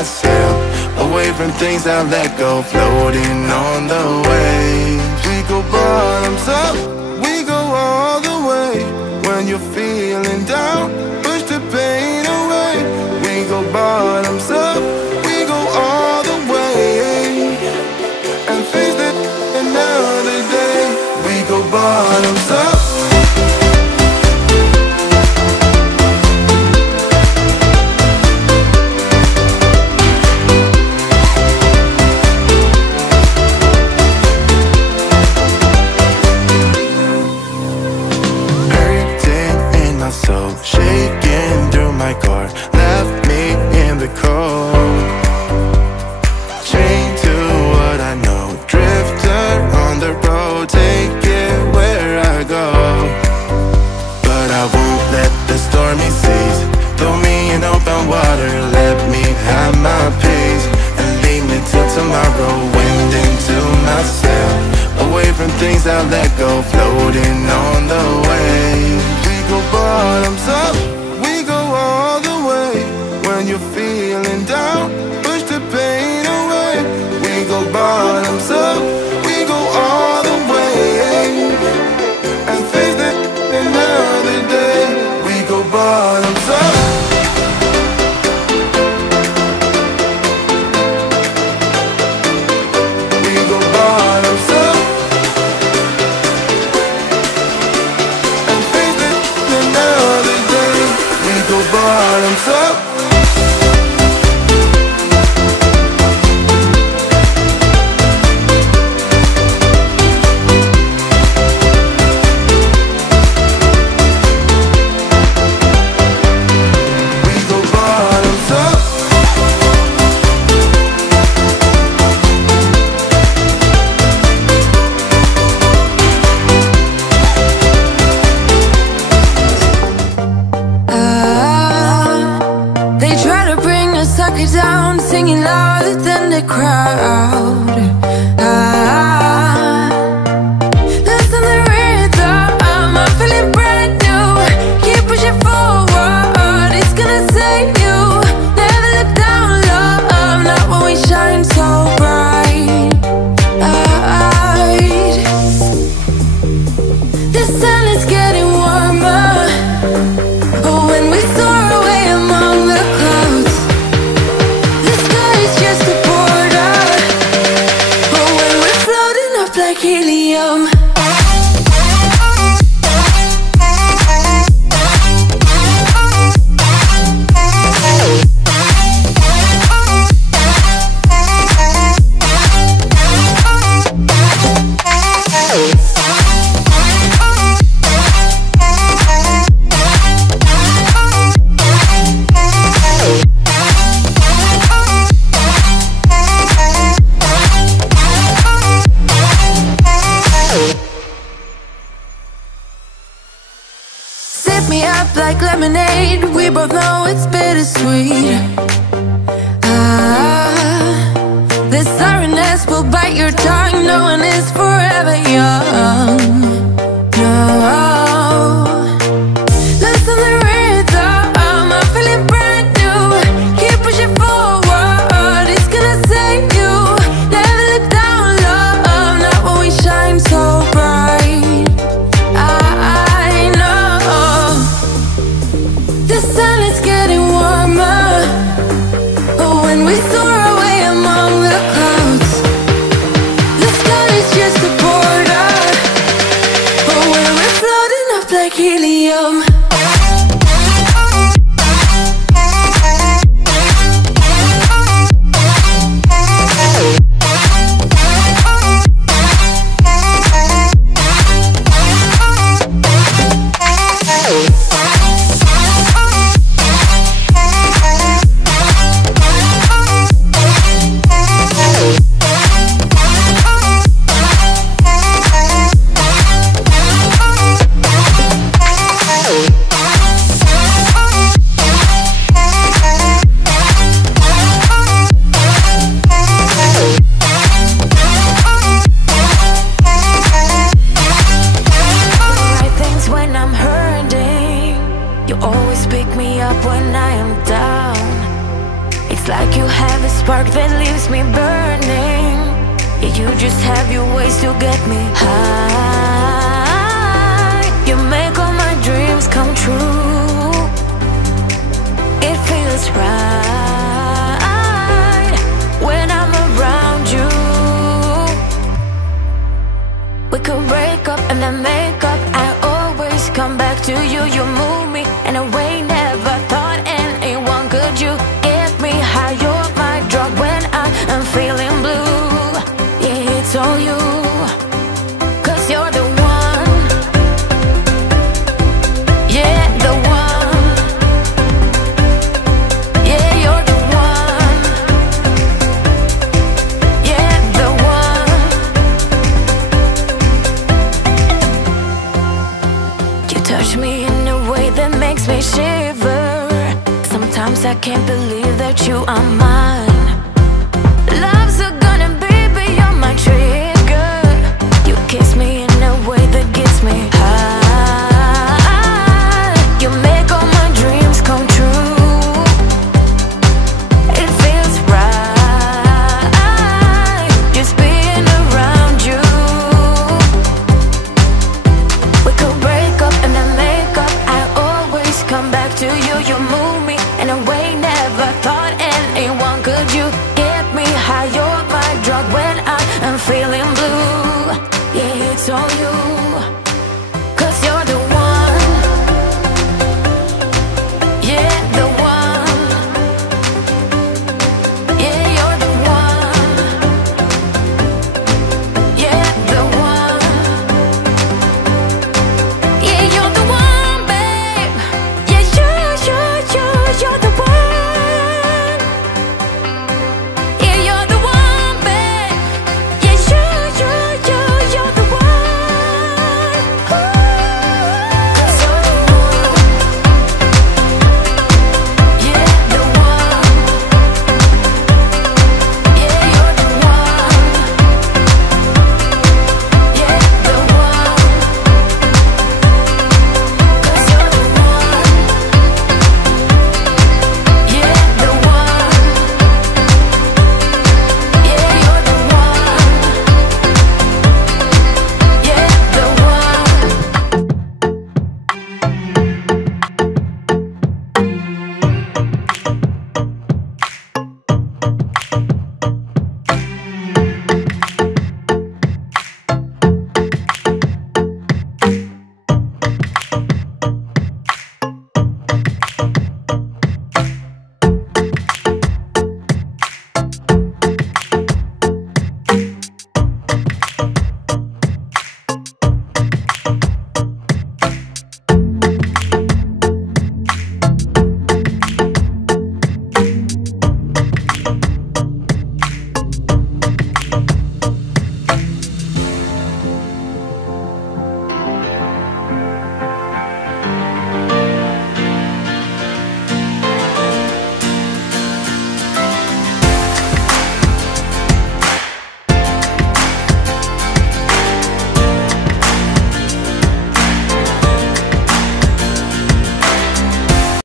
I sail away from things I let go, floating on the waves. We go bottoms up, we go all the way. When you're feeling down, push the pain away. We go bottoms up, we go all the way, and face it another day. We go bottoms up. So shaking through my car, left me in the cold, chained to what I know, drifter on the road, take it where I go. But I won't let the stormy seas throw me in open water. Let me have my pace and leave me till tomorrow. Wind into my sail, away from things I let go, floating on the waves. We go bottoms up, we go all the way. When you're feeling down, push the pain away. We go bottoms up, we go all the way, and face it another day. We go bottoms up. We go bottoms up. Bottoms up. Down, singing louder than the crowd. Listen the rhythm, I'm feeling brand new. Keep pushing forward, it's gonna save you. Never look down, love, not when we shine so bright. The sun is getting warmer, oh, when we soar away among the clouds. Like helium. Like lemonade, we both know it's bittersweet. The sorrowness will bite your tongue. No one is forever young. No. Listen the rhythm, I'm feeling brand new. Keep pushing forward, it's gonna save you. Never look down, love, not when we shine so bright. The sun is getting warmer, oh, when we soar away among the clouds. The sky is just a border, oh, when we're floating up like helium. It's like you have a spark that leaves me burning. Yeah, you just have your ways to get me high. You make all my dreams come true. It feels right when I'm around you. We could break up and then make up. I always come back to you. You move me in a way never thought anyone could. You get me high, you're my drug when I am feeling blue. Yeah, it's all you, 'cause you're the one. Yeah, the one. Yeah, you're the one. Yeah, the one. You touch me in a way that makes me shiver. Sometimes I can't believe that you are mine.